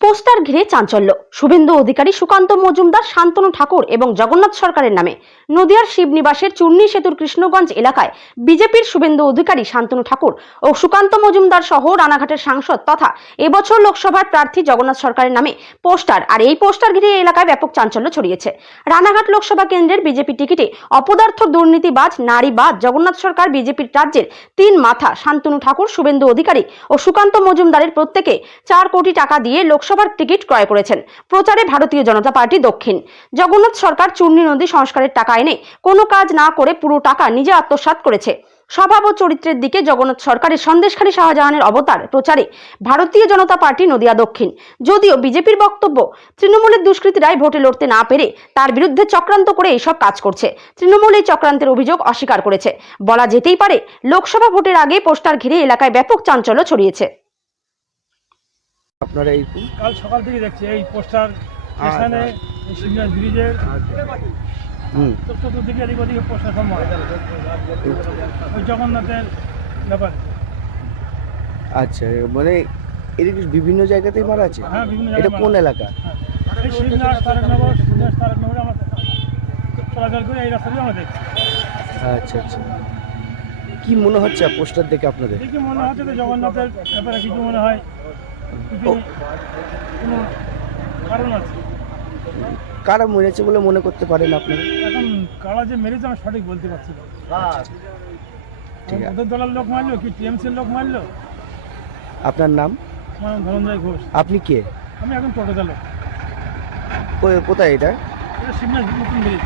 Poster ঘিরে চাঞ্চল্য। শুভেন্দু অধিকারী সুকান্ত মজুমদার, শান্তনু ঠাকুর এবং জগন্নাথ সরকারের নামে নদিয়ার শিবনিবাসের চূর্ণী সেতুর কৃষ্ণগঞ্জ এলাকায় বিজেপির শুভেন্দু অধিকারী, শান্তনু ঠাকুর ও সুকান্ত মজুমদার সহ রানাঘাটের সাংসদ তথা এবছর লোকসভার প্রার্থী জগন্নাথ সরকারের নামে পোস্টার। আর এই পোস্টার ঘিরে এলাকায় ব্যাপক চাঞ্চল্য ছড়িয়েছে। রানাঘাট লোকসভা কেন্দ্রের বিজেপি টিকিটে অপদার্থ দুর্নীতিবাজ নারীবাদ জগন্নাথ সরকার বিজেপির রাজ্যের তিন মাথা শান্তনু ঠাকুর, শুভেন্দু অধিকারী ও সুকান্ত মজুমদারের প্রত্যেকে চার কোটি টাকা দিয়ে লোকসভার টিকিট ক্রয় করেছেন। প্রচারে ভারতীয় জনতা পার্টি দক্ষিণ। জগন্নাথ সরকার চূর্ণী নদী সংস্কারের টাকা এনে কোনো কাজ না করে পুরো টাকা নিজে আত্মসাৎ করেছে। স্বভাব ও চরিত্রের দিকে জগন্নাথ সরকারের সন্দেশখালী শাহজাহানের অবতার প্রচারে ভারতীয় জনতা পার্টি নদিয়া দক্ষিণ। যদিও বিজেপির বক্তব্য, তৃণমূলের দুষ্কৃতীরাই ভোটে লড়তে না পেরে তার বিরুদ্ধে চক্রান্ত করে এইসব কাজ করছে। তৃণমূল এই চক্রান্তের অভিযোগ অস্বীকার করেছে। বলা যেতেই পারে, লোকসভা ভোটের আগে পোস্টার ঘিরে এলাকায় ব্যাপক চাঞ্চল্য ছড়িয়েছে। আপনারা এই কাল সকাল থেকে দেখছি এই পোস্টার স্টেশনে এই সিগন্যাল ব্রিজের হুম। চতুর্দিকে এদিক ওদিকে পোস্টার সব ওই জগন্নাথের ব্যাপার। আচ্ছা মানে এদিকে বিভিন্ন জায়গাতেই মারা আছে? হ্যাঁ বিভিন্ন এটা কোন এলাকা? হ্যাঁ। এই শিবনাথ তারকনগর শিবনাথ তারকনগরে আমরা চলাচল করে এই রাস্তা দিয়ে আমরা দেখছি। আচ্ছা আচ্ছা। কি মনে হচ্ছে পোস্টার দেখে আপনাদের? দেখি মনে হচ্ছে যে জগন্নাথের ব্যাপারে কিছু মনে হয়। কারণ আছে? কারা মরেছে বলে মনে করতে পারেন আপনারা এখন কারা যে মেরেছে আমি সঠিক বলতে পারছি না। ঠিক আছে। ওদের দলের লোক মারলো কি টিএমসির লোক মারলো? আপনার নাম? আমার নাম ধনঞ্জয় ঘোষ। আপনি কে? আমি এখন টোটো চালক কোথায় এটা? এটা শিবনাথ নতুন ব্রিজ